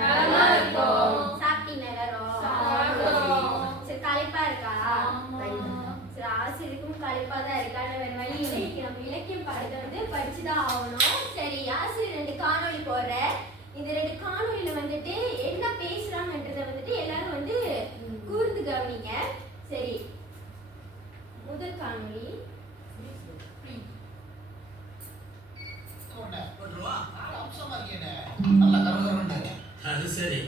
நலமா இருக்கோம். சாப்பிட்டீங்க எல்லாரும்? சரி, களைப்பா இருக்கா? சரி, ஆசிரியருக்கும் களைப்பா தான் இருக்கா? வேற வழி இல்லை. இன்னைக்கு நம்ம இலக்கியம் பாடத்தை வந்து படிச்சுதான் ஆகணும். சரி, ஆசிரியர் 2 காணொளி போடுறேன். இந்த 2 காணொளியில வந்துட்டு என்ன பேசுறாங்கன்றத வந்துட்டு எல்லாரும் வந்து கூர்ந்து கவனிங்க. சரி, முதல் காணொளி. அது சரி.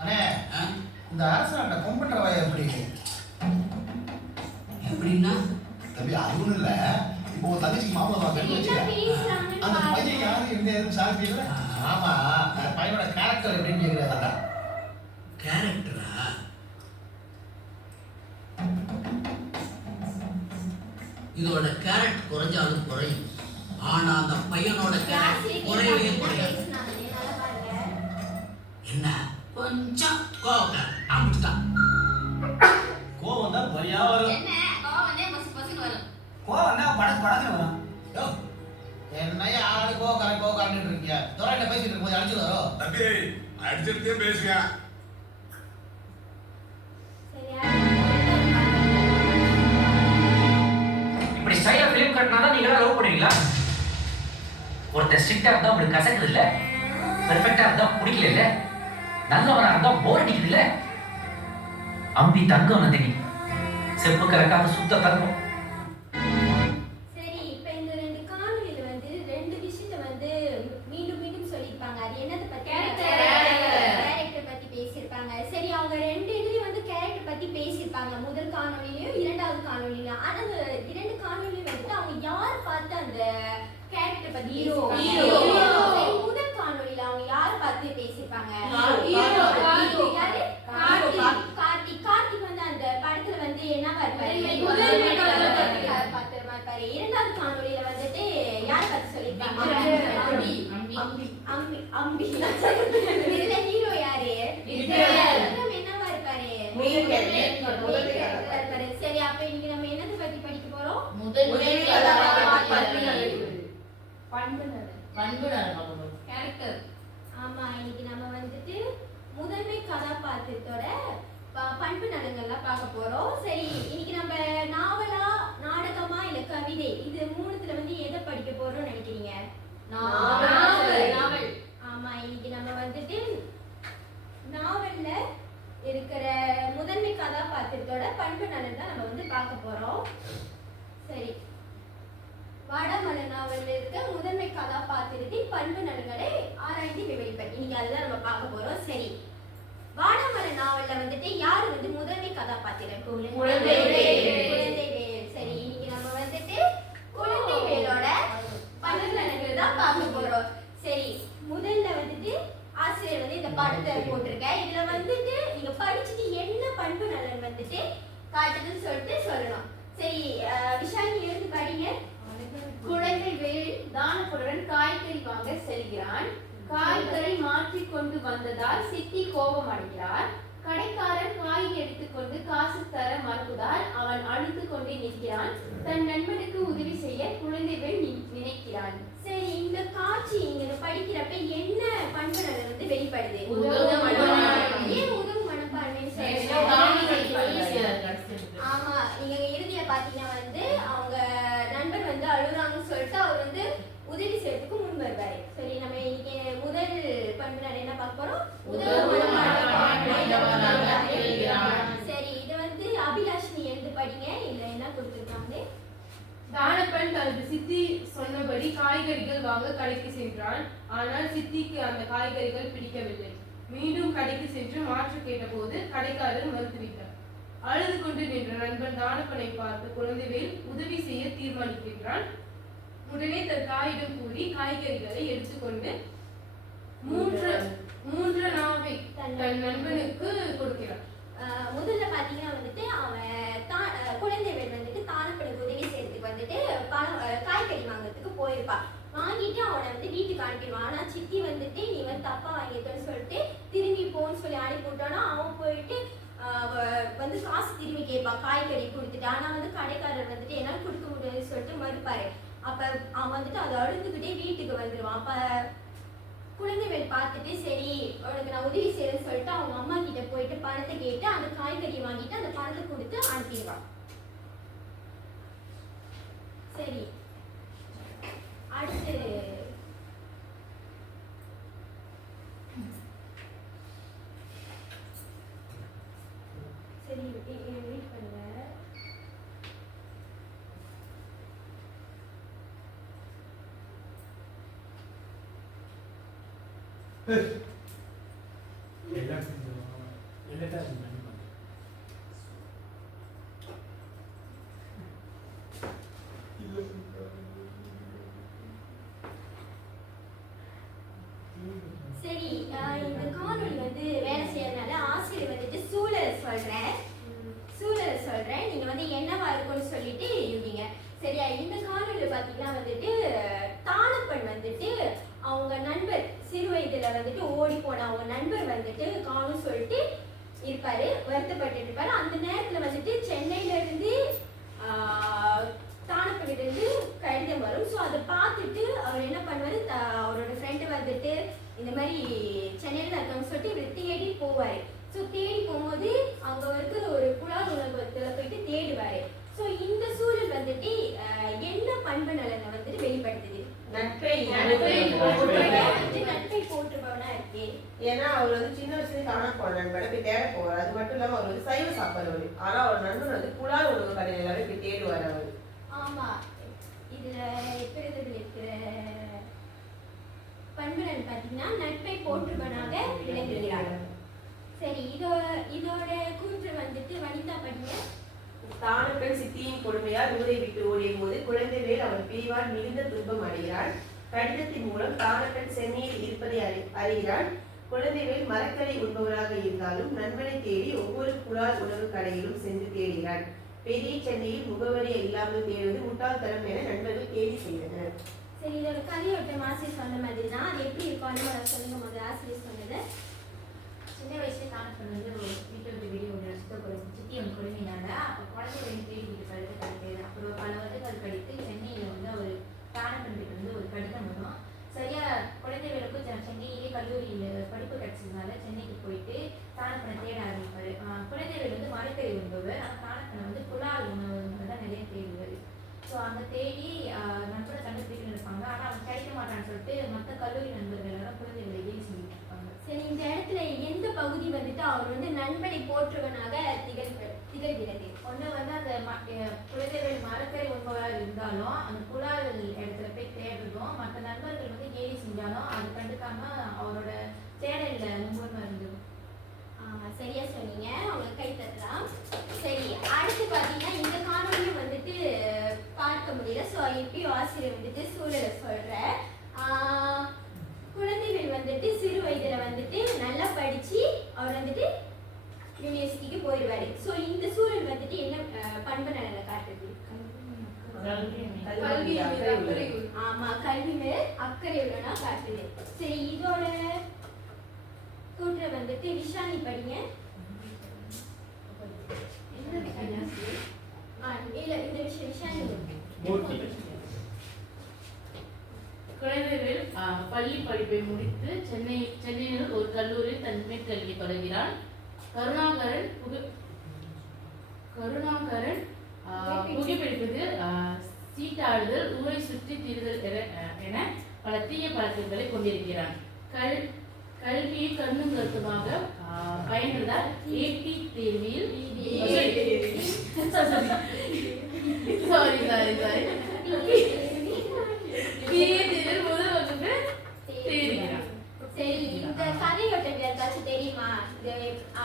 அண்ணே, இந்த அரசாண்ட கொம்புன்ற வாய் எப்படி எப்படின்னா தம்பி அது ஒண்ணும் இல்ல. இப்போ ஒரு தங்கச்சிக்கு மாப்பிள்ளை அந்த பையன் யாரு எந்த சார்பி இல்ல. ஆமா, அந்த பையனோட கேரக்டர் எப்படின்னு கேக்குறாங்க. கேரக்டரா? இதோட கேரக்டர் குறைஞ்சாலும் குறையும். ஆனா அந்த பையனோட கேரக்டர் குறையவே குறையாது. என்ன கொஞ்சம் கோபம் அப்படிதான். கோவம் தான் பரியா வரும். என்ன கோவமே பசு வரும். கோவம் தான் படக்கு வரும். யோ, என்னைய ஆளு கோவக்காரன் இருக்கீங்க. தொலைட்ட பேசிட்டு இருக்கும்போது அடிச்சு வரும். தம்பி அடிச்சிருந்தே பேசுங்க. இப்படி ஸ்டைலா ஃபிலிம் கட்டினாதான் நீங்க லவ் பண்ணுவீங்களா? ஒருத்தர் ஸ்ட்ரிக்டா இருந்தா உங்களுக்கு கசக்குது இல்ல, பெர்ஃபெக்டா இருந்தா பிடிக்கல இல்ல, நல்லவனா இருந்தா போர் அடிக்குது இல்ல. அம்பி தங்கம் நந்தினி, செப்பு கறக்காத சுத்த தங்கம். சரி, இப்ப இந்த 2 காணொளியில வந்து 2 விஷயத்தை வந்து மீண்டும் மீண்டும் சொல்லியிருப்பாங்க. அது என்னது பத்தி? கேரக்டர் பத்தி பேசியிருப்பாங்க. சரி, அவங்க 2 இதுலயும் வந்து கேரக்டர் பத்தி பேசியிருப்பாங்க. முதல் காணொளியிலயும் 2வது காணொளியிலயும். ஆனா அந்த 2 காணொளியிலும் வந்துட்டு அவங்க யார் பார்த்து அந்த கேரக்டர் பத்தி முதல் காணொளியில அவங்க யார் பார்த்து பேசியிருப்பாங்க? கார்த்திக் வந்து அந்த படத்துல வந்து என்னவா இருப்பாரு? பாத்திரமா இருப்பாரு. 2வது காணொளியில வந்துட்டு யார் பார்த்து சொல்லியிருப்பாங்க? அம்பி. இதுல ஹீரோ யாரு? என்னவா இருப்பாரு? சரி, அப்ப இன்னைக்கு நம்ம என்னத்தை பத்தி படிக்க போறோம்? கேரக்டர். ஆமா, இன்னைக்கு நம்ம வந்துட்டு முதன்மை கதாபாத்திரத்தோட பண்பு நலங்கள்லாம் பார்க்க போறோம். சரி, இன்னைக்கு நம்ம நாவலா, நாடகமா, இல்ல கவிதை, இது 3த்துல வந்து எதை படிக்க போறோம்னு நினைக்கிறீங்க? நாவல். ஆமா, இன்னைக்கு நம்ம வந்துட்டு நாவல்ல இருக்கிற முதன்மை கதாபாத்திரத்தோட பண்பு நலன் தான் நம்ம வந்து பார்க்க போறோம். சரி, வடமலை நாவல்ல இருக்க முதன்மை கதாபாத்திரத்தின் பண்பு நலன்களை ஆராய்ந்து விவரிப்பேன். இன்னைக்கு அதுதான் நம்ம பார்க்க போறோம். சரி, வாடாமலை நாவல்ல வந்துட்டு யாரு வந்து முதன்மை கதாபாத்திரம்? குழந்தைவேல். சரி, இன்னைக்கு நம்ம வந்துட்டு குழந்தைவேலோட பண்பு நலன்கள் தான் பார்க்க போறோம். சரி, முதல்ல வந்துட்டு ஆசிரியர் வந்து இந்த படத்தை போட்டிருக்கேன். இதுல வந்துட்டு நீங்க படிச்சுட்டு என்ன பண்பு நலன் வந்துட்டு காட்டுதுன்னு சொல்லிட்டு சொல்லணும். சரி, விஷால் எழுந்து படிங்க. குழந்தைவேல் தானப்பொருடன் காய்கறி வாங்க செல்கிறான். காய்கறி மாற்றி கொண்டு வந்ததால் சித்தி கோபம் அடைகிறார். கடைக்காரர் காய் எடுத்துக்கொண்டு காசு தர மறுப்பதால் அவன் அழுது கொண்டே நிற்கிறான். தன் நண்பனுக்கு உதவி செய்ய குழந்தைவேல் நினைக்கிறான். சரி, இந்த காட்சி நீங்க படிக்கிறப்ப என்ன பண்பு நலன் வந்து வெளிப்படுது? ஏன் உதவும் மனப்பான்மை? ஆமா, நீங்க இறுதியா பாத்தீங்கன்னா வந்து அவங்க நண்பர் வந்து அழுகுறாங்கன்னு சொல்லிட்டு அவர் வந்து உதவி செய்யறதுக்கு முன் வருவாரு. சரி, நம்ம இன்னைக்கு முதல் பண்பு நலன் என்ன பார்க்க போறோம்? சரி, இது வந்து அபிலாஷினி எழுந்து படிங்க. இல்ல என்ன கொடுத்துருக்காங்க? தானப்பன் தனது சித்தி சொன்னபடி காய்கறிகள் வாங்க கடைக்கு சென்றான். ஆனால் சித்திக்கு அந்த காய்கறிகள் பிடிக்கவில்லை. மீண்டும் கடைக்கு சென்று மாற்று கேட்டபோது கடைக்காரர் மறுத்துவிட்டார். அழுது கொண்டு நின்ற நண்பன் தானப்பனை பார்த்து குழந்தைவேல் உதவி செய்ய தீர்மானிக்கின்றான். உடனே தன் தாயிடம் கூறி காய்கறிகளை எடுத்துக்கொண்டு மூன்று நாவை தன் நண்பனுக்கு கொடுக்கிறான். முதல்ல பாத்தீங்கன்னா வந்துட்டு அவன் குழந்தைவேல் வந்துட்டு தானப்பனுக்கு உதவி செய்யறதுக்கு வந்துட்டு காய்கறி வாங்குறதுக்கு போயிருப்பான். வாங்கிட்டு அவனை வந்து வீட்டுக்கு அனுப்பிடுவான். ஆனா சித்தி வந்துட்டு நீ வந்து தப்பா வாங்கிட்டோன்னு சொல்லிட்டு திரும்பி போன்னு சொல்லி அனுப்பி விட்டானா அவன் போயிட்டு வந்து காசு திரும்பி கேட்பான் காய்கறி கொடுத்துட்டு. ஆனா வந்து கடைக்காரர் வந்துட்டு என்னால கொடுக்க முடியாதுன்னு சொல்லிட்டு மறுப்பாரு. அப்ப அவன் வந்துட்டு அதை அழுதுகிட்டே வீட்டுக்கு வந்துடுவான். அப்ப குழந்தைவேல் பார்த்துட்டு சரி நான் உதவி செய்யறேன்னு சொல்லிட்டு அவங்க அம்மா கிட்ட போயிட்டு பணத்தை கேட்டு அந்த காய்கறி வாங்கிட்டு அந்த பணத்தை கொடுத்து அனுப்பிடுவான். சரி, அடுத்து சரி வெயிட் பண்ணுங்க. சரி, இந்த காணொளி வந்து வேலை செய்யறதுனால ஆசிரியர் வந்துட்டு சூழலை சொல்றேன். நீங்க வந்து என்னவா இருக்கும்னு சொல்லிட்டு யூகிங்க. சரியா? இந்த காணொலியில பாத்தீங்கன்னா வந்துட்டு தானப்பன் வந்துட்டு அவங்க நண்பர் சிறு வயதுல வந்துட்டு ஓடி போன அவங்க நண்பர் வந்துட்டு காணும் சொல்லிட்டு இருப்பாரு, வருத்தப்பட்டு இருப்பாரு. அந்த நேரத்துல வந்துட்டு சென்னையில இருந்து தானப்பன்கிட்ட இருந்து கடிதம் வரும். ஸோ அதை பார்த்துட்டு அவர் என்ன பண்ணுவாரு, அவரோட ஃப்ரெண்டு வந்துட்டு இந்த மாதிரி சென்னையில் இருக்காங்க சொல்லிட்டு இவர் தேடி போவார். ஸோ தேடி போகும்போது அங்கே இருக்கிற ஒரு புலால் உணவகத்தில் போயிட்டு தேடுவார். ஸோ இந்த சூழல் வந்துட்டு என்ன பண்பு நலனை வந்துட்டு வெளிப்படுத்துது? நட்பை போற்றுபவனா இருக்கு. ஏன்னா அவர் வந்து சின்ன வயசுல காண போன நண்பரை போய் தேட போவார். அது மட்டும் இல்லாம அவர் வந்து சைவ சாப்பிடுவாரு. ஆனா அவர் நண்பர் வந்து புலால் உணவு கடையில் எல்லாமே போய் தேடுவார் அவர். ஆமா, இதுல எப்படி இருக்கிற பண்புகள் பார்த்தீங்கன்னா நட்பை போற்றுபவனாக விளங்குகிறார். சரி, இதோட கூற்று வந்துட்டு வனிதா படிங்க. தானப்பன் சித்தியின் கொடுமையால் ஊரை விட்டு ஓடிய போது குழந்தை வேல் அவன் பிரிவால் மிகுந்த துன்பம் அடைகிறான். கடிதத்தின் மூலம் தானப்பன் சென்னையில் இருப்பதை அறிகிறான். குழந்தைவேல் மரக்கரை உண்பவராக இருந்தாலும் நண்பனை தேடி ஒவ்வொரு புலால் உணவு கடையிலும் சென்று தேடுகிறான். பெரிய சென்னையில் முகவரி இல்லாமல் தேடுவது முட்டாள்தனம் என நண்பர்கள் கேலி செய்தனர். சரி, இதோட கதையோட்டம் ஆசிரியர் சொன்ன மாதிரி தான். அது எப்படி இருக்கும் சொல்லுங்க. முதல் ஆசிரியர் சொன்னது, சின்ன வயசுல தானப்பன் வந்து வீட்டை விட்டு வெளியே ஒன்று சித்தி அவங்க குழந்தைனால அப்போ குழந்தைகளை தேடிக்கிட்டு கடிதம். அப்புறம் பல வருடங்கள் கழித்து சென்னையில் வந்து அவர் தானப்பன் கிட்ட வந்து ஒரு கடிதம் வரும். சரியா குழந்தைகளுக்கும் சென்னையிலே கல்லூரியில் படிப்பு கிடைச்சதுனால சென்னைக்கு போயிட்டு தானப்பனை தேட ஆரம்பிப்பாரு. குழந்தைகள் வந்து மரக்கறி உண்பவர், ஆனால் தானப்பனை வந்து புலால் உணவு தான் நிறைய தேடுவார். ஸோ அங்கே தேடி நண்பரை கண்டுபிடிக்கணும்னு இருப்பாங்க. ஆனால் அவன் கிடைக்க மாட்டான்னு சொல்லிட்டு மற்ற கல்லூரி நண்பர்கள் எல்லாரும் குழந்தைகளை கேலி செஞ்சுட்டு இருப்பாங்க. சரி, இந்த இடத்துல எந்த பகுதி வந்துட்டு அவர் வந்து நண்பனை போற்றுவனாக திகழ்கிறது? ஒன்று வந்து அந்த குழந்தைகள் மரக்கறி உண்பவராக இருந்தாலும் அந்த புலால் இடத்துல போய் தேடுறதும், மற்ற நண்பர்கள் வந்து கேலி செஞ்சாலும் அது கண்டுக்காம அவரோட தேடலில் முன்னுரிமை இருந்தது. சரியா சொன்னீங்க, அவங்க கை தட்டலாம். சரி, அடுத்து பார்த்தீங்கன்னா இந்த காணொலியும் வந்துட்டு பார்க்க முடியல. ஸோ இப்பயும் ஆசிரியர் வந்துட்டு சூழலை சொல்ற. குழந்தைகள் வந்துட்டு சிறு வயதுல வந்துட்டு நல்லா படிச்சு அவர் வந்துட்டு யூனிவர்சிட்டிக்கு போயிடுவாரு. ஸோ இந்த சூழல் வந்துட்டு என்ன பண்பு நலனை காட்டுது? ஆமா, கல்வி மேல் அக்கறை உள்ளனா காட்டுது. சரி, இதோட கூற்றை வந்துட்டு விஷாலி படிங்க. இல்ல, இந்த விஷயம் விஷாலி குழந்தைவேல் பள்ளி படிப்பை முடித்து சென்னையில் ஒரு கல்லூரியில் தன் மேற்கல்வி தொடர்கிறான். கருணாகரன் புகைப்பிடிப்பது, சீட்டாடுதல், ஊரை சுற்றி திரிதல் என பல தீய பழக்கங்களை கொண்டிருக்கிறான். கல்வியை கண்ணும் கருத்துமாக பயின்றதால் ஏடி தேர்வில் முதல் வகுப்பு தேர்கிறான். சரி, இந்த கதையோட்டம் யாருக்காச்சும் தெரியுமா?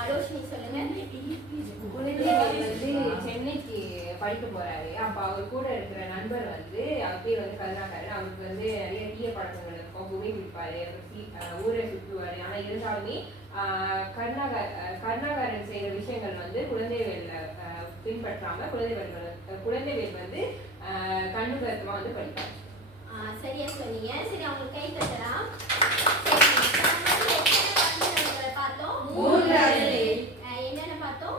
ரோஷினி சொல்லுங்க. குழந்தைவேல் வந்து சென்னைக்கு படிக்க போறாரு. அப்ப அவர் கூட இருக்கிற நண்பர் வந்து அவர் பேர் வந்து கருணாகரன். அவருக்கு வந்து நிறைய தீய பழக்கங்கள் இருக்கும். புகை பிடிப்பாரு, ஊரை சுற்றுவாரு. ஆனா இருந்தாலுமே கருணாகரன் செய்யற விஷயங்கள் வந்து குழந்தைவேல் பின்பற்றாம குழந்தைவேல் வந்து கண்ணு கருத்துமா வந்து படிப்பாரு. சரியா சொன்னீங்க. சரி, அவங்க கை தட்டலாம். பார்த்தோம், என்னென்ன பார்த்தோம்?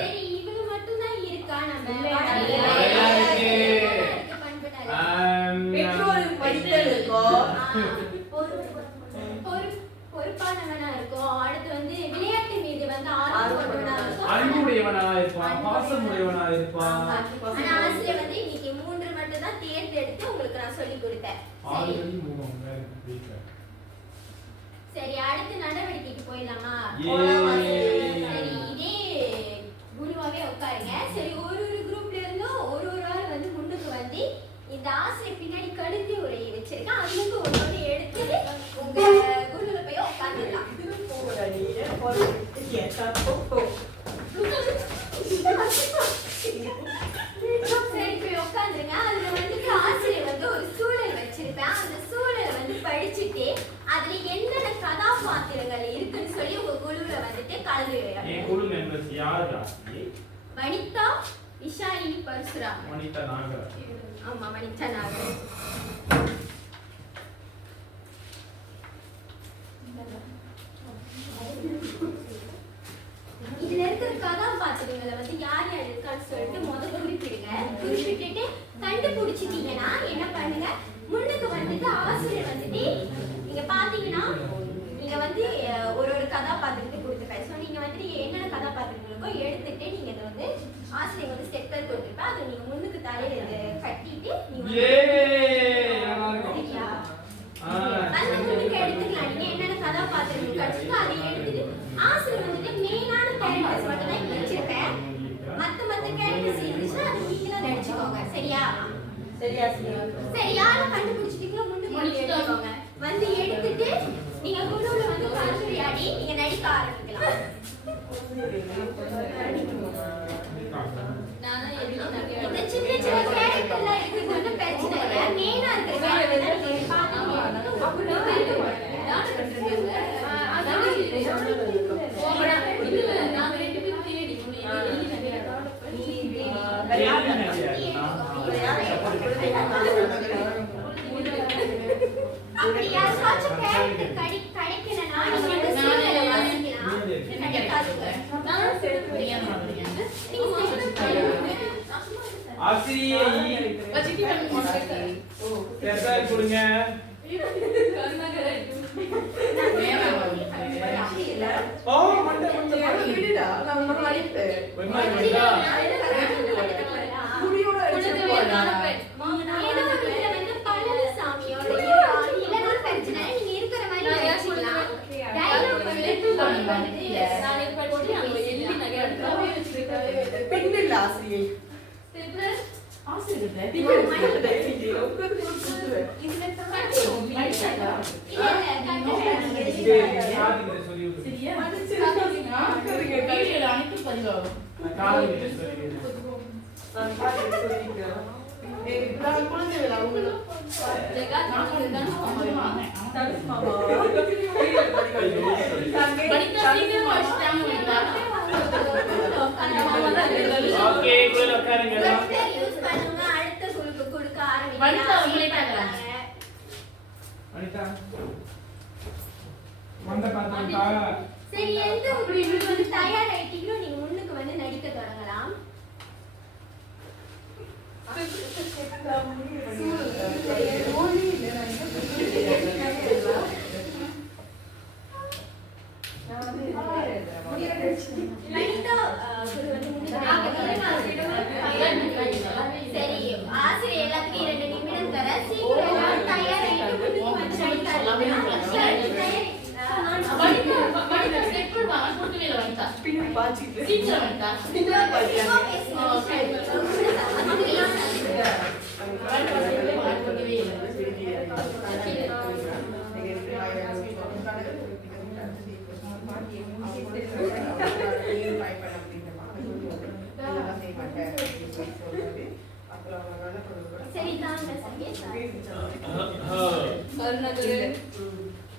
சரி, இவங்க மட்டும்தான் இருக்கா? நம்ம பெற்றோருக்கு படித்தலுக்கோ பொறுப்பானவனா இருக்கும். அடுத்து வந்து விளையாட்டு மீது வந்து ஆர்வம் கொண்டவனா இருக்கும். அன்புடையவனா இருப்பான், பாசமுடையவனா இருப்பான். ஆனா ஆசிரியர் வந்து இன்னைக்கு 3 மட்டும் தான் தேர்ந்தெடுத்து உங்களுக்கு நான் சொல்லி கொடுத்தேன். சரி, அடுத்த நடவடிக்கைக்கு போயிடலாமா? சரி, இதே குருவாவே உட்காருங்க. சரி, ஒரு குரூப்ல இருந்தும் ஒரு ஆள் வந்து முன்னுக்கு வந்து இந்த ஆசிரியர் பின்னாடி கழுத்து உரை வச்சிருக்கேன். அதுக்கு ஒன்று எடுத்து உங்க குருல போய் உட்காந்துடலாம். சரி, போய் உட்காந்துருங்க. அதுல வந்துட்டு ஆசிரியர் வந்து ஒரு சூழல் வச்சிருப்பேன். அந்த சூழலை வந்து படிச்சுட்டு அதுல என்னென்ன கதாபாத்திரங்கள் இருக்குன்னு சொல்லி உங்க குழுவுல வந்துட்டு கலந்து வனிதா, விஷாலினி, பரசுராம். ஆமா, வனிதா நாகராஜ். இதுல இருக்கிற கதாபாத்திரங்களை வந்து யார் யார் இருக்கான்னு சொல்லிட்டு முதல்ல குறிப்பிடுங்க. குறிப்பிட்டுட்டு கண்டுபிடிச்சிட்டீங்கன்னா என்ன பண்ணுங்க, முன்னுக்கு வந்துட்டு ஆசிரியர் வந்துட்டு நீங்க பாத்தீங்கன்னா நீங்க வந்து ஒரு கதாபாத்திரத்தை கொடுத்துருப்பேன். ஸோ நீங்க வந்துட்டு என்னென்ன கதாபாத்திரங்கள் இருக்கோ எடுத்துட்டு நீங்க இதை வந்து ஆசிரியர் வந்து ஸ்டெப்பர் கொடுத்துருப்பேன். அதை நீங்க முன்னுக்கு தலையில கட்டிட்டு நீங்க அந்த முன்னுக்கு எடுத்துக்கலாம். நீங்க என்னென்ன கதாபாத்திரங்கள் கிடைச்சிருக்கோ அதை எடுத்துட்டு ஆசிரியர் வந்துட்டு மெயினான கேரக்டர்ஸ் மட்டும் தான் வச்சிருப்பேன். மத்த கேரக்டர்ஸ் இருந்துச்சுன்னா அதை நீங்களும் நடிச்சுக்கோங்க. சரியா? சரி, யாரும் கண்டுபிடிச்சிட்டீங்களோ முன்னுக்கு எடுத்துக்கோங்க. வந்து எடுத்துட்டு நீங்க குழுவுல வந்து கலந்துரையாடி நீங்க நடிக்க ஆரம்பிக்கலாம். இந்த சின்ன சின்ன கேரக்டர்லாம் இருக்கிறது வந்து பிரச்சனை இல்லை. மெயினா இருக்கிற கேரக்டர் நீங்க பாத்தீங்கன்னா அப்படி யாராச்சும் கேரக்டர் கிடைக்கலனா நீங்க வந்து சீரியலை வாசிக்கலாம். சரி, எந்த உங்களுக்கு வந்து தயாராயிட்டீங்களோ நீங்க முன்னுக்கு வந்து நடிக்க தொடங்கலாம். சரி, ஆசிரியர் எல்லாத்துக்கும் 2 நிமிடம் தர. சீக்கிரம் எல்லாரும் தயாராயிட்டு முன்னுக்கு வந்து சரி தாங்க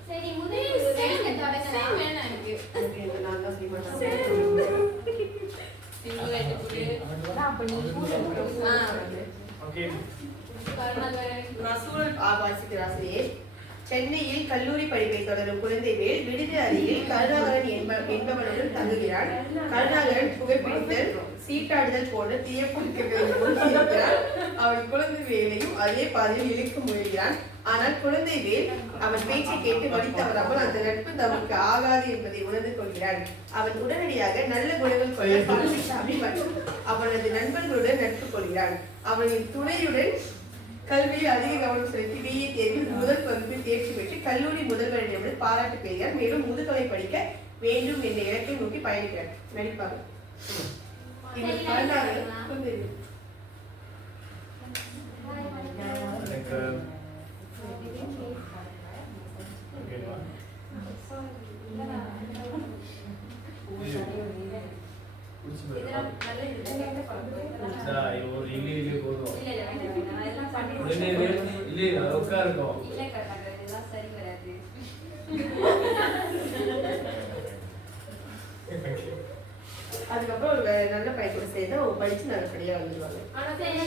சரி, முதலில் சேர்ந்து தொடங்கலாம். சென்னையில் கல்லூரி படிப்பை தொடரும் குழந்தைவேல் விடுதி அருகில் கருணாகரன் என்பவனுடன் தங்குகிறான். கருணாகரன் புகைப்பிடித்தல், சீட்டாடுதல் போன்ற தீய பழக்கங்களில் மூழ்கியிருக்கிறான். அவன் குழந்தைவேலையும் அதே பாதையில் இழுக்க முயல்கிறான். ஆனால் குழந்தைவேல் அவன் பேச்சை கேட்டு வழி தவறாமல் அந்த நட்பு தமக்கு ஆகாது என்பதை உணர்ந்து கொள்கிறான். அவன் உடனடியாக நல்ல குணங்கள் கொண்ட பழனிசாமி மற்றும் அவனது நண்பர்களுடன் நட்பு கொள்கிறான். அவனின் துணையுடன் கல்வியில் அதிக கவனம் செலுத்தி பிஏ தேர்வில் முதல் வகுப்பில் தேர்ச்சி பெற்று கல்லூரி முதல்வரிடமிருந்து பாராட்டு பெறுகிறார். மேலும் முதுகலை படிக்க வேண்டும் என்ற இலக்கை நோக்கி பயணிக்கிறார். நடிப்பாங்க. அதுக்கப்புறம் ஒரு நல்ல பையன் கூட சேர்ந்து அவங்க படிச்சு நல்லபடியா வந்துடுவாங்க. என்ன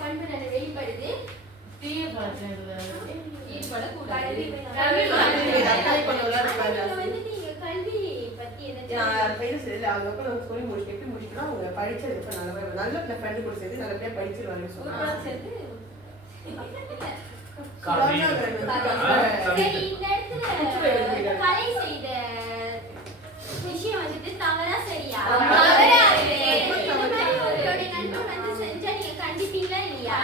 பண்பு வெளிப்படுது? அதுக்கப்புறம் சொல்லி முடிச்சுட்டு அவங்க படிச்சதுக்கு நல்ல ஃப்ரெண்டு கூட சேர்ந்து நல்லபடியா படிச்சிருவாங்க. விஷயம் வந்துட்டு தவறா சரியா? கண்டிப்பீங்களா இல்லையா?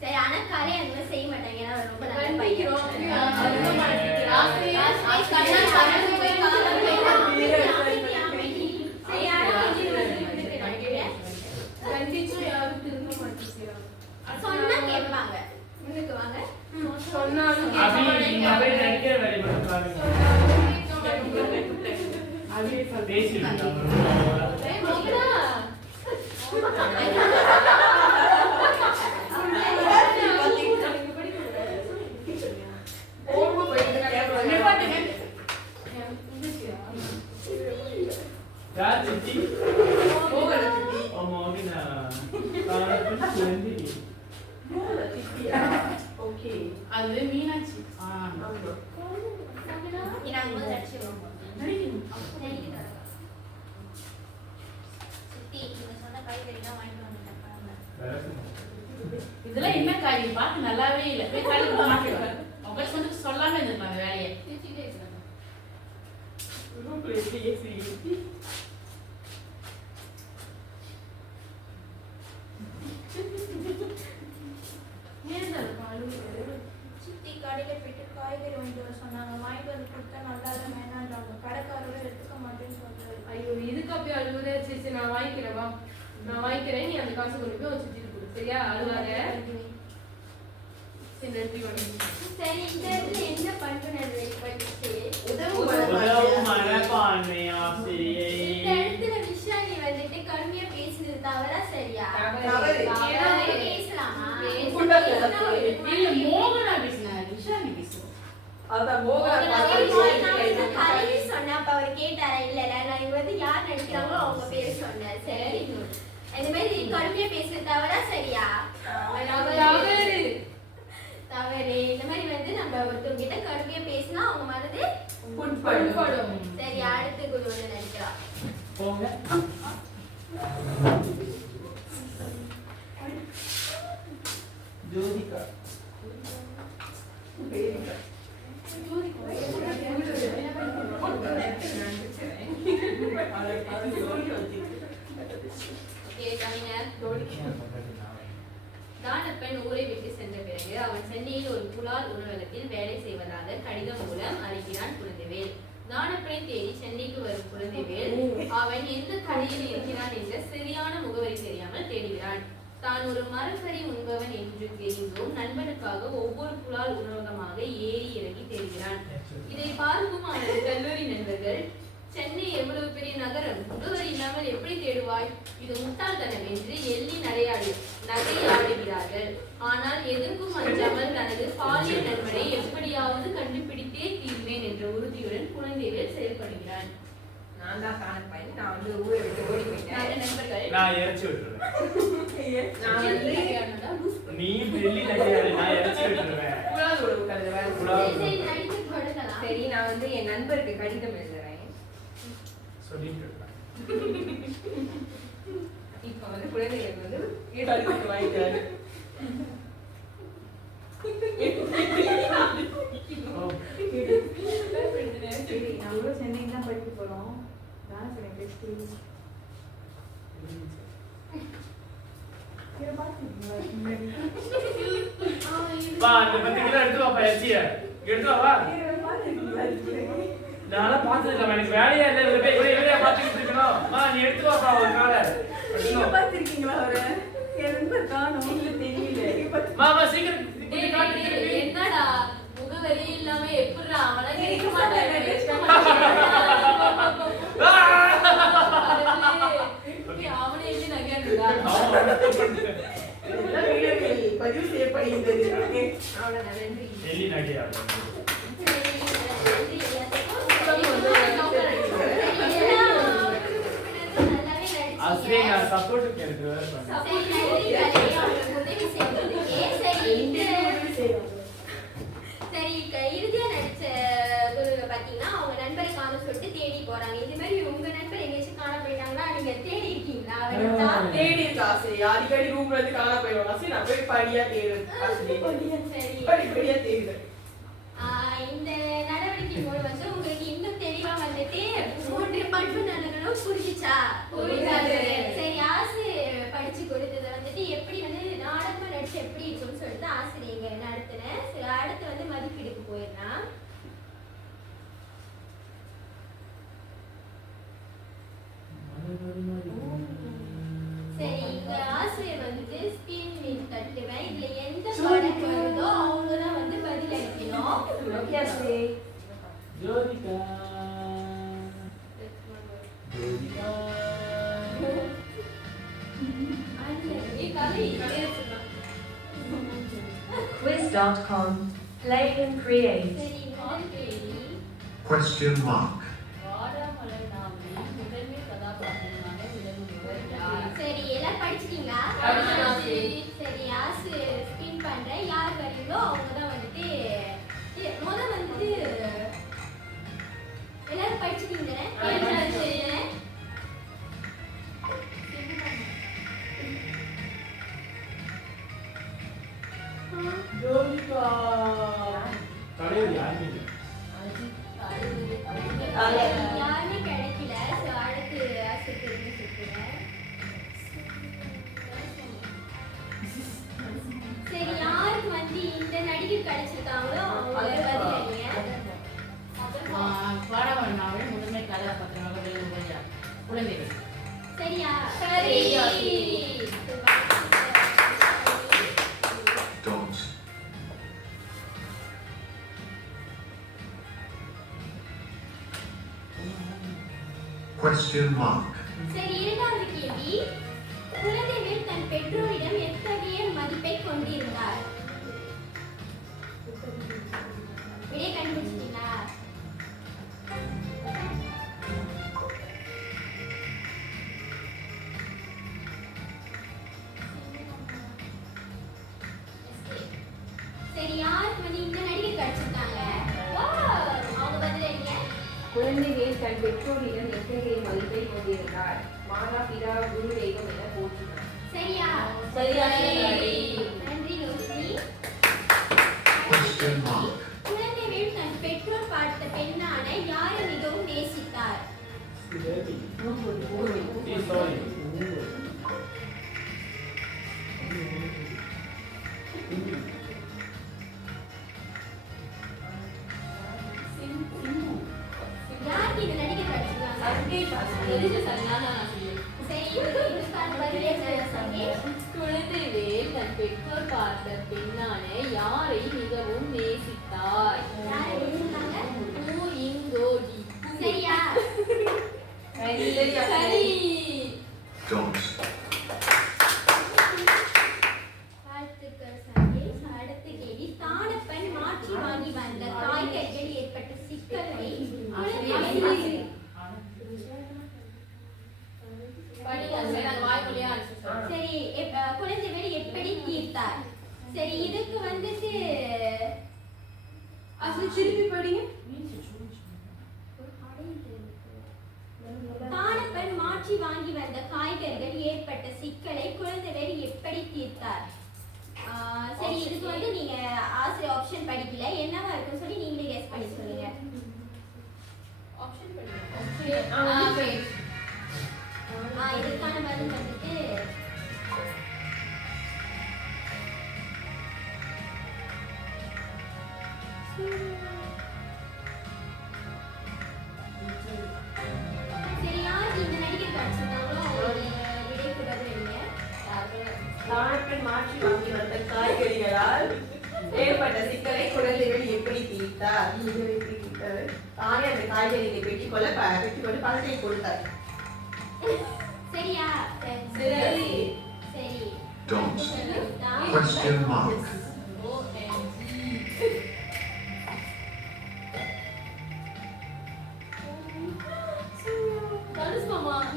சரி, ஆனா கலை அந்த மாதிரி செய்ய மாட்டாங்க. ஏன்னா ரொம்ப நல்ல பையன். சொன்னா கேட்பாங்க. முன்னுக்கு வாங்க. சொன்னாலும் அது மீனாட்சி. இதெல்லாம் என்ன காரியம் பார்த்து நல்லாவே இல்லை. போய் காலையில் மாட்டிடுவாங்க. அவங்க சொன்ன சொல்லாம இருந்திருப்பாங்க வேலையை. சித்தி கடையில போயிட்டு காய்கறி வாங்கிட்டு வர சொன்னாங்க. வாங்கிட்டு வந்து கொடுத்தா நல்லா இல்லை, வேணான்றாங்க. கடைக்காரோட எடுத்துக்க மாட்டேன்னு சொல்றாரு. ஐயோ, இதுக்கு அப்படி அழுவுற? சரி, நான் வாங்கிக்கிறேன். வா, நான் வாங்கிக்கிறேன். நீ அந்த காசு கொண்டு போய் வச்சுட்டு கொடு. சரியா? அழுவாத. சரி, நன்றி. சரி, இந்த இடத்துல என்ன பண்பு வெளிப்படுச்சு? இந்த இடத்துல விஷாலி வந்துட்டு கடுமையா பேசுறது தவறா சரியா? பேசலாமா? மோகனா பேசினாரு, விஷாலி பேசுவோம். சொன்னா அப்ப அவர் கேட்டாரா? இல்ல நான் இங்க வந்து யார் நடிக்கிறாங்களோ அவங்க பேர் சொன்னேன். சரி, இந்த மாதிரி கடுமையா பேசுறது தவறா சரியா? தவறு. இந்த மாதிரி வந்து நம்ம ஒருத்தவங்க கிட்ட கடுமையா பேசினா அவங்க மனது புண்படும். சரி, அடுத்து குரு வந்து நடிக்கிறா. ஜோதிகா. தானப்பன் ஊரை விட்டு சென்ற பிறகு அவன் சென்னையில் ஒரு புலால் உணவகத்தில் வேலை செய்வதாக கடிதம் மூலம் அறிகிறான் குழந்தைவேல். தானப்பனை தேடி சென்னைக்கு வரும் குழந்தைவேல் அவன் எந்த கடையில் இருக்கிறான் என்ற சரியான முகவரி தெரியாமல் தேடுகிறான். தான் ஒரு மரக்கறி உண்பவன் என்று தெரிந்தும் நண்பனுக்காக ஒவ்வொரு புலால் உணவகமாக ஏறி இறங்கி தேடுகிறான். இதை பார்க்கும் அவனது கல்லூரி நண்பர்கள், சென்னை எவ்வளவு பெரிய நகரம், முகவரி இல்லாமல் எப்படி தேடுவாய், இது முட்டாள்தனம் என்று எள்ளி நகையாடுகிறார்கள். ஆனால் எதற்கும் அஞ்சாமல் தனது பாலியல் நண்பனை எப்படியாவது கண்டுபிடித்தே தீர்வேன் என்ற உறுதியுடன் குழந்தைவேல் செயல்படுகிறான். நான் தான் தானப்பன். நான் வந்து ஊரை விட்டு ஓடி போயிட்டேன். நண்பர்கள், நான் இறச்சி விட்டுருவேன். நான் வந்து நீ டெல்லி நகையாடு, நான் இறச்சி விட்டுருவேன். சரி, நான் வந்து என் நண்பருக்கு கடிதம் எழுதுறேன். சொல்லிட்டு இருக்கேன். இப்ப வந்து குழந்தைகளுக்கு வந்து வாங்கிக்கிறாரு. நம்மளும் சென்னை தான் படிக்க போறோம். நான் சொன்னேன் டெஸ்ட் வா அந்த 10 கிலோ எடுத்து வாப்பா எச்சிய எடுத்து வா நான்லாம் பார்த்ததில்ல எனக்கு வேலையே இல்லை இதுல போய் ஒரே வேலையா பார்த்துக்கிட்டு இருக்கணும் மா நீ எடுத்து வாப்பா ஒரு காலை நீங்க பாத்திருக்கீங்களா அவரை? என்ன காணோம் இல்ல தெரியல. மாமா சீக்கிரம் என்னடா முகவரி இல்லாம எப்படிடா அவளை கேட்க அவனே எழுதி நகையாடுடா பதிவு செய்யப்படுகின்றது. டெல்லி நகையா அஸ்ரீங்க சப்போர்ட் கேக்குது சரி இறுதியா நடிச்ச குருவை பாத்தீங்கன்னா அவங்க நண்பரை காண சொல்லிட்டு தேடி போறாங்க. இது மாதிரி உங்க நண்பர் எங்கேயாச்சும் காண போயிட்டாங்கன்னா நீங்க தேடி இருக்கீங்களா? தேடி இருக்கா ஆசிரியை. அடிக்கடி ரூம்ல இருந்து காண போயிடுவாங்க ஆசிரியை. நான் போய் படியா தேடுவேன் ஆசிரியை. சரி படியா தேடுவேன். இந்த நடவடிக்கை மூலம் வந்து உங்களுக்கு இன்னும் தெளிவா வந்துட்டு 3 பண்பு நலன்களும் புரிஞ்சுச்சா? சரி ஆசிரியர் படிச்சு கொடுத்தது வந்துட்டு எப்படி வந்து நாடகமா நடிச்சு எப்படி இருக்கும்னு சொல்லிட்டு ஆசிரியங்க நடத்தினேன். சரி அடுத்து வந்து மதிப்பீடுக்கு போயிடலாம். சரி இங்க ஆசிரியர் வந்துட்டு ஸ்பீன் மீன் தட்டுவேன். இதுல எந்த படம் வருதோ அவங்க தான் வந்து பதில் அளிக்கணும். Jyothika Quiz.com. Play and create. சரி முதல் கேள்வி. Question mark. சரி எல்லாம் படிச்சிட்டீங்களா? சரி ஆசு ஸ்பின் பண்றேன். யார் வரீங்களோ அவங்க தான் வந்துட்டு முதல் வந்துட்டு எல்லாரும் படிச்சிட்டீங்க. ஜோதிகா கடையில் யாருமே யாருமே கிடைக்கல. ஸோ அடுத்து ஆசு திரும்பி சுற்றுறேன். சரி யாருக்கு வந்து இந்த நடிகர் கிடைச்சிருக்காங்களோ அவங்க பதில் அளிங்க. பாடவண்ணாவே முதன்மை கதாபாத்திரமாக விளங்குகிறார் குழந்தைகள். சரியா? சரி. Dot. Question mark. சரி இரண்டாவது கேள்வி. குழந்தைகள் தன் பெற்றோரிடம் எத்தகைய மதிப்பை கொண்டிருந்தார்? விடை கண்டுபிடிச்சிட்டீங்களா? சரி யாருக்கு வந்து இந்த நடிகர் கிடைச்சிருக்காங்க? அவங்க பதில் அளிங்க. குழந்தைகள் தன் பெற்றோரிடம் எத்தகைய மதிப்பை கொண்டிருந்தார்? மாதா பிதா குரு தெய்வம் என போற்றினார். சரியா? நன்றி ரோஷினி. Question mark. குழந்தைகள் தன் பெற்றோர் பார்த்த பெண்ணான யாரை மிகவும் நேசித்தார்? யாருக்கு இந்த நடிகர் கிடைச்சிருக்காங்க? சரி இதுக்கான பதில் என்ன சங்கீத்? குழந்தைவேல் தன் பெற்றோர் பார்த்த பெண்ணான யாரை மிகவும் நேசித்தார்? யாரை நேசித்தாங்க? இங்கோடி. சரியா? சரி. Dot. வாழ்த்துக்கள் சங்கீத். அடுத்த கேள்வி. தானப்பன் மாற்றி வாங்கி வந்த காய்கறிகள் ஏற்பட்ட சிக்கலை சரி குழந்தைவேல் எப்படி தீர்த்தார்? சரி இதுக்கு வந்துட்டு திருப்பி படிங்க. தானப்பன் மாற்றி வாங்கி வந்த காய்கறிகள் ஏற்பட்ட சிக்கலை குழந்தைவேல் எப்படி தீர்த்தார்? இதுக்கு வந்து நீங்க ஆசிரியர் ஆப்ஷன் படிக்கல என்னவா இருக்குன்னு சொல்லி நீங்களே கெஸ் பண்ணி சொல்லுங்க. ஆப்ஷன் பண்ணுங்க. இதுக்கான பதில் வந்துட்டு சரி, யாருக்கு இந்த நடிகர் கிடைச்சிருக்காங்களோ அவங்களுடைய விடைக்கு பதில் என்ன? தானப்பெண் மாற்றி வாங்கி வந்த காய்கறிகளால் ஏற்பட்ட சிக்கலை குழந்தைகள் எப்படி தீர்த்தார்? தானே அந்த காய்கறிகளை வெட்டிக்கொண்டு பணத்தை கொடுத்தார். சரியா? சரி. சரி. Dot. Question mark.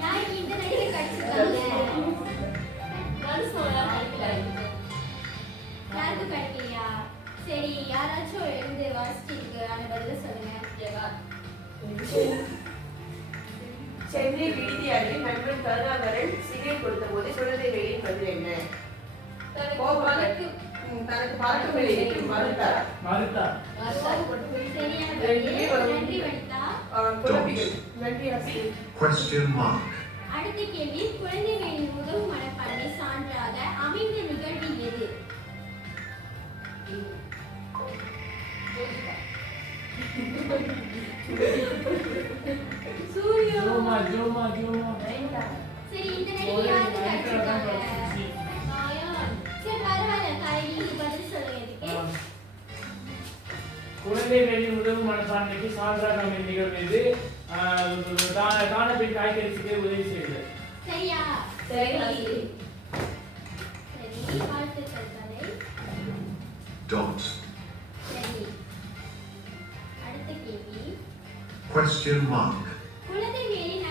யாருக்கு இந்த நடிகர் கிடைச்சிருக்காங்க? யாருக்கும் கிடைக்கலையா? சரி, யாராச்சும் எழுந்து வாசிச்சிருக்கு அந்த பதில சொல்லுங்க. சென்னை விடுதி அருகே நண்பன் கருணாகரன் சிகரெட் கொடுத்த போது குழந்தைகளின் பதில் என்ன? தனக்கு பழக்கமில்லை என்று மறுத்தார். சரியான பதில். நன்றி வனிதா. குழந்தைகள். நன்றி ஆசிரியர். Question mark. அடுத்த கேள்வி, குழந்தைகளின் உதவு மனப்பான்மை சான்றாக அமைந்த நிகழ்வு எது? சரி, இந்த நடிகை யாருக்கு கிடைச்சிருக்காங்க? சரி, பரவாயில்ல தாய், நீங்க பதில் சொல்லுங்க இதுக்கு. குழந்தைகளின் உதவு மனப்பான்மைக்கு சான்றாக அமைந்த நிகழ்வு இது. தானப்பெண் காய்கறி சிக்கலை உதவி செய்தது. சரியா? சரி. சரி, வாழ்த்துக்கள் தாய். Dot. சரி, அடுத்த கேள்வி, Question mark. குழந்தைகளின்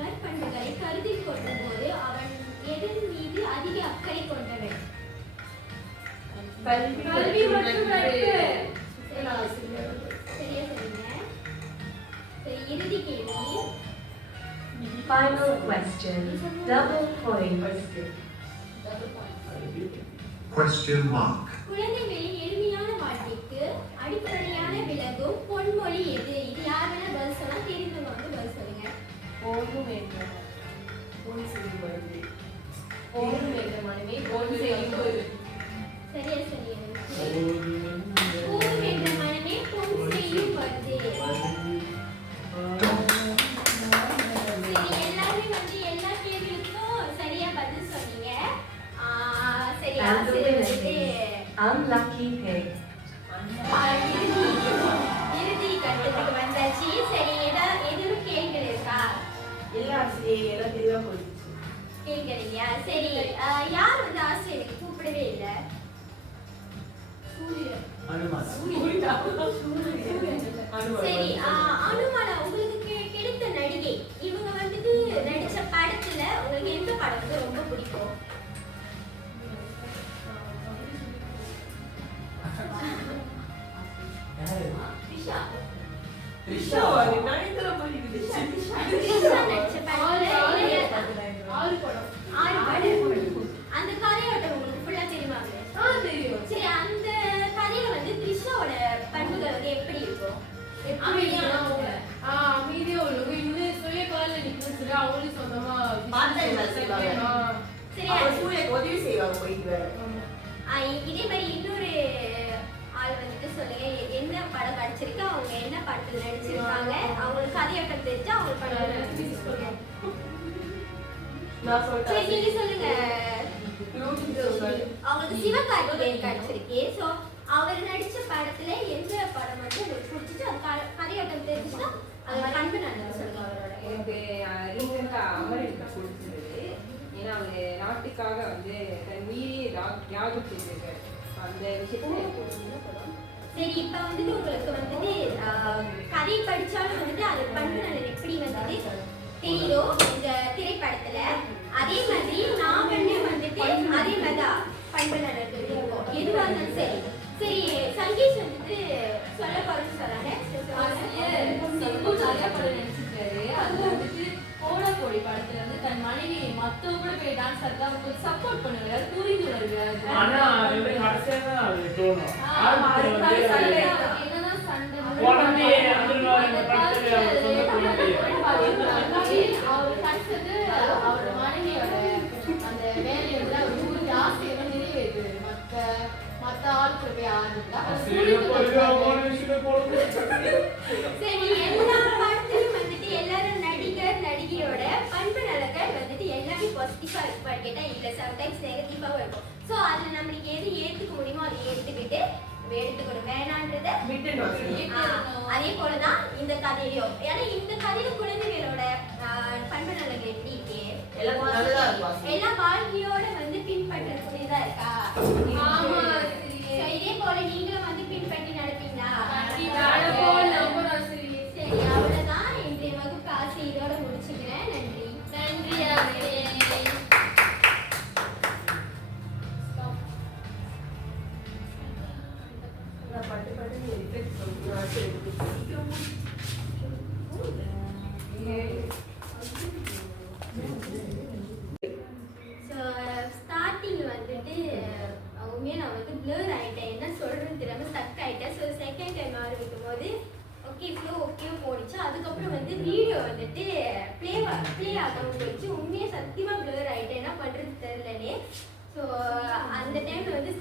நற்பண்புகளை கருத்தில் கொண்டபோது அவன் எதன் மீது அதிக அக்கறை கொண்டவன்? கல்வி மற்றும் நட்பு. சரியா சொல்லுங்க. சரி, இறுதி கேள்வி. Final question. Double point. Question mark. குழந்தைகளின் எளிமையான வாழ்க்கைக்கு அடிப்படையான விலகும் பொன்மொழி எது? இது யார் வேணா பதில் சொல்லலாம், தெரிந்தவங்க வந்து பதில் சொல்லுங்க. போதும் என்ற பொன் செய்யும் வருது. போதும் என்ற மனமே பொன் செய்யும் வருது. சரியா சொன்னீங்க. போதும் என்ற மனமே பொன் செய்யும் வருது. சரி, எல்லாருமே வந்து எல்லா கேள்விகளுக்கும் சரியா பதில் சொன்னீங்க. சரி, ஆசிரியர் வந்து Unlucky pig. இறுதி கட்டத்துக்கு வந்தாச்சு. சரி, எதுவும் கேள்விகள் இருக்கா? எல்லா ஆசிரியர் எல்லாம் தெளிவா போயிடுச்சு. கேள்விகள் இல்லையா? சரி, யார் வந்து ஆசிரியருக்கு கூப்பிடவே இல்லை? சரி, அனுமாலா, உங்களுக்கு கிடைத்த நடிகை இவங்க வந்துட்டு நடிச்ச படத்துல உங்களுக்கு எந்த படம் வந்து ரொம்ப பிடிக்கும்? த்ரிஷா நயன்தாரா போயிடுது. த்ரிஷா நடிச்ச படத்துல 6 படம். அந்த கதையோட உங்களுக்கு ஃபுல்லா தெரியுமாங்க? தெரியும். சரி, அந்த கதையில வந்து த்ரிஷாவோட பண்புகள் வந்து எப்படி இருக்கும்? அமைதியா உள்ளவங்க இன்னும் சுய காலில் நிற்கணும்னு சொல்லி அவங்களும் சொந்தமா சரி, சூரியக்கு உதவி செய்வாங்க போயிட்டு வேற. இதே மாதிரி இன்னொரு ஆள் வந்துட்டு சொல்லுங்க, என்ன படம் நடிச்சிருக்கு, அவங்க என்ன படத்துல நடிச்சிருக்காங்க, அவங்களுக்கு கதையோட்டம் தெரிஞ்சா அவங்க படம் நடிச்சிருக்காங்க. நான் சரி, சொல்றேன். நீங்க சொல்லுங்க. அவங்களுக்கு சிவகார்த்திகேயன் கிடைச்சிருக்கு. ஸோ அவர் நடிச்ச படத்துல எந்த படம் வந்து உங்களுக்கு பிடிச்சிச்சு, அது கதையோட்டம் தெரிஞ்சுன்னா அது கண்பு நல்லது சொல்லுங்க அவரோட. எனக்கு ரீசெண்டாக அமரன் பிடிச்சிருந்தது. ஏன்னா அவங்க நாட்டுக்காக வந்து தன் உயிரை தியாகம் செஞ்சிருக்காரு. அந்த விஷயத்துல சரி, இப்ப வந்துட்டு உங்களுக்கு வந்துட்டு கதை படிச்சாலும் வந்துட்டு அது பண்பு நல்லது எப்படி வந்துட்டு தெரியுதோ இந்த திரைப்படத்துல, அதே மாதிரி நாவல்ல வந்துட்டு அதே மாதிரிதான் பண்பு நல்லது இருக்கும். எதுவா இருந்தாலும் சரி. சரி, சங்கீஷ் வந்துட்டு சொல்ல போறேன்னு சொன்னாங்க. சிம்பு நிறைய படம் நடிச்சிருக்காரு. அதுல வந்துட்டு கோடக்கோடி படத்துல வந்து தன் மனைவி மத்தவங்க கூட போய் டான்ஸ் ஆடுறா, அவங்களுக்கு சப்போர்ட் பண்ணுவாரு, புரிந்துணர்வு. ஆனா அது வந்து சொல்லணும். ஆமா, ஆரம்பத்துல அதுக்காக சண்டை வந்து தான். என்னதான் சண்டை குழந்தைய வந்துருவாங்க இந்த படத்துல அவர் சொந்த குழந்தைய. அவர் கட்டது அவரோட மனைவியோட அந்த வேலையை வந்து அவர் ஊருக்கு ஆசையெல்லாம் நிறைவேற்று மத்த ஆட்கள் போய் ஆடுறா சரி எல்லா படத்திலும் வந்துட்டு எல்லாரும் நடிகர் நடிகையோட பண்பு நலங்கள் வந்துட்டு எல்லாமே பாசிட்டிவா இருப்பாரு கேட்டா இல்ல சம்டைம்ஸ் நெகட்டிவாவும் இருக்கும். சோ அதுல நம்மளுக்கு எது ஏத்துக்க முடியுமோ அதை ஏத்துக்கிட்டு எடுத்துக்கணும் வேணான்றத அதே போலதான் இந்த கதையிலும். ஏன்னா இந்த கதையில குழந்தைகளோட பண்பு நலங்கள் எப்படி இருக்கு எல்லாம் வாழ்க்கையோட வந்து பின்பற்றக்கூடியதா இருக்கா. இதே போல நீங்களும் வந்து பின்பற்றி நடப்பீங்களா? சரி, அவ்வளவுதான். இன்றைய வகுப்பு ஆசை இதோட முடிச்சுக்கிறேன். நன்றி. நன்றி ஆசிரியை. ஸ்டார்டிங் வந்துட்டு உண்மையாக நான் வந்து பிளர் ஆகிட்டேன், என்ன சொல்கிறது தெரியாமல் ஸ்டக் ஆகிட்டேன். ஸோ செகண்ட் டைம் ஆரம்பிக்கும் போது ஓகே ஓகே போனிச்சு. அதுக்கப்புறம் வந்து வீடியோ வந்துட்டு ப்ளே ஆகாமல் போயிடுச்சு. உண்மையாக சத்தியமாக பிளர் ஆகிட்டேன், என்ன பண்ணுறது தெரிலனே. ஸோ அந்த டைமில் வந்து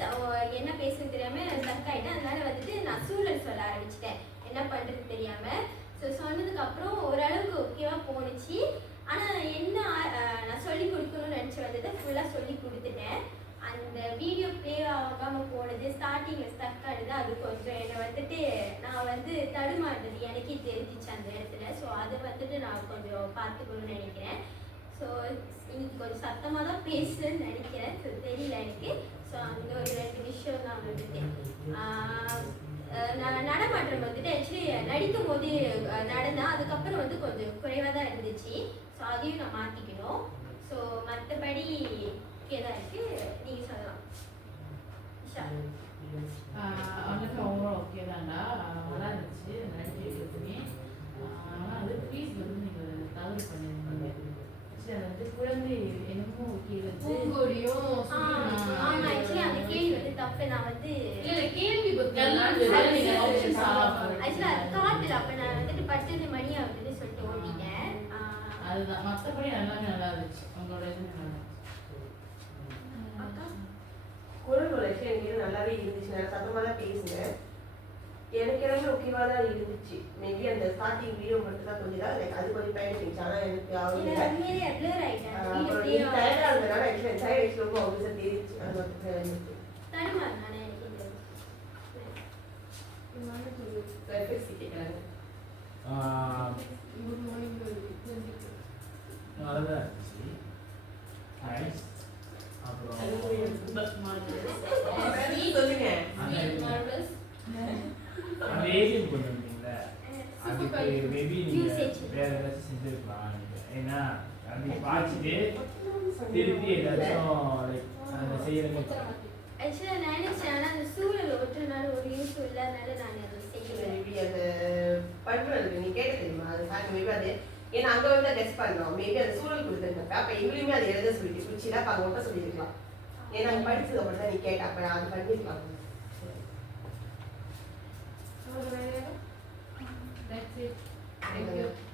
என்ன பேசுன்னு தெரியாமல் ஸ்டக் ஆகிட்டேன். அதனால வந்துட்டு நான் சூழல் சொல்ல ஆரம்பிச்சிட்டேன், என்ன பண்ணுறது தெரியாமல். ஸோ சொன்னதுக்கப்புறம் ஓரளவுக்கு ஓகேவாக போணுச்சு. ஆனால் என்ன நான் சொல்லி கொடுக்கணும்னு நினச்சி வந்ததை ஃபுல்லாக சொல்லி கொடுத்துட்டேன். அந்த வீடியோ ப்ளே ஆகாமல் போனது, ஸ்டார்டிங்கில் ஸ்டக் ஆனது, அது கொஞ்சம் என்னை வந்துட்டு நான் வந்து தடுமாறுறது எனக்கே தெரிஞ்சிச்சு அந்த இடத்துல. ஸோ அதை வந்துட்டு நான் கொஞ்சம் பார்த்துக்கணும்னு நினைக்கிறேன். ஸோ இன்னைக்கு கொஞ்சம் சத்தமாக தான் பேசுகிறேன்னு நினைக்கிறேன். ஸோ தெரியல எனக்கு. ஸோ அந்த ஒரு 2 விஷயம் நான் வந்துட்டு நான் நடமாட்டம் வந்துட்டு ஆக்சுவலி நடிக்கும் போது நடந்தேன். அதுக்கப்புறம் வந்து கொஞ்சம் குறைவாக தான் இருந்துச்சு. ஸோ அதையும் நான் மாற்றிக்கணும். ஸோ மற்றபடி ஓகே தான் இருக்குது. நீங்கள் சொல்லலாம். அவனுக்கு ஓவரால் ஓகே தான்டா, நல்லா இருந்துச்சு நடிச்சிருக்குமே. ஆனால் அது ப்ளீஸ் வந்து நீங்கள் தவறு பண்ணியிருந்தீங்க. அது வந்து குழந்தை என்னமோ ஓகே பூங்கொடியும் ஆமாம் ஆக்சுவலி அந்த கேள்வி வந்து தப்பு. நான் வந்து கேள்வி ஆக்சுவலி அது காட்டில் அப்போ நான் வந்துட்டு 10 மணி ஆகுதுன்னு சொல்லிட்டு ஓட்டிட்டேன். அதுதான். மற்றபடி எல்லாமே நல்லா இருந்துச்சு. உங்களோட இது நல்லா இருந்துச்சு. குரல் வளர்ச்சி எனக்கு நல்லாவே இருந்துச்சு. நான் சத்தமாக தான் பேசுனேன். எனக்கு எல்லாமே ஓகேவாக தான் இருந்துச்சு. மேபி அந்த ஸ்டார்டிங் வீடியோ மட்டும் தான் கொஞ்சம் தான் லைக் அது கொஞ்சம் டைம் இருந்துச்சு. ஆனால் எனக்கு அப்புறம் டயர்டாக இருந்ததுனால ஆக்சுவலி டயர்ட் ரொம்ப ஆஃபீஸாக தெரிஞ்சிச்சு. அது மட்டும் இருந்துச்சு. கேட்கலாங்க. நல்லா இருந்துச்சு. அப்புறம் சொல்லுங்க. அந்த ஏஜென்ட் கொண்டு வந்தீங்களா, அதுக்கு மேபி நீங்கள் வேற ஏதாச்சும் செஞ்சுருக்கலாம். ஏன்னா அப்படி பார்த்துட்டு திருப்பி ஏதாச்சும் லைக் அந்த செய்யறது ஆக்சுவலாக நான் நினைச்சேன். ஆனால் அந்த சூழல் ஒட்டுனால ஒரு யூஸ் இல்லாதனால நான் அதை செய்யலை. மேபி அந்த பண்ணுறது நீ கேட்ட தெரியுமா அது சார் மேபி அது ஏன்னா அங்கே வந்து டெஸ்ட் பண்ணோம். மேபி அந்த சூழல் கொடுத்துருந்தப்ப அப்போ எங்களையுமே அது எழுத சொல்லிட்டு குச்சினா அப்போ அங்கே மட்டும் சொல்லியிருக்கலாம். ஏன்னா அங்கே படிச்சது அப்படி தான் நீ கேட்ட அப்போ அது பண்ணியிருக்கலாம். That's it. Thank you.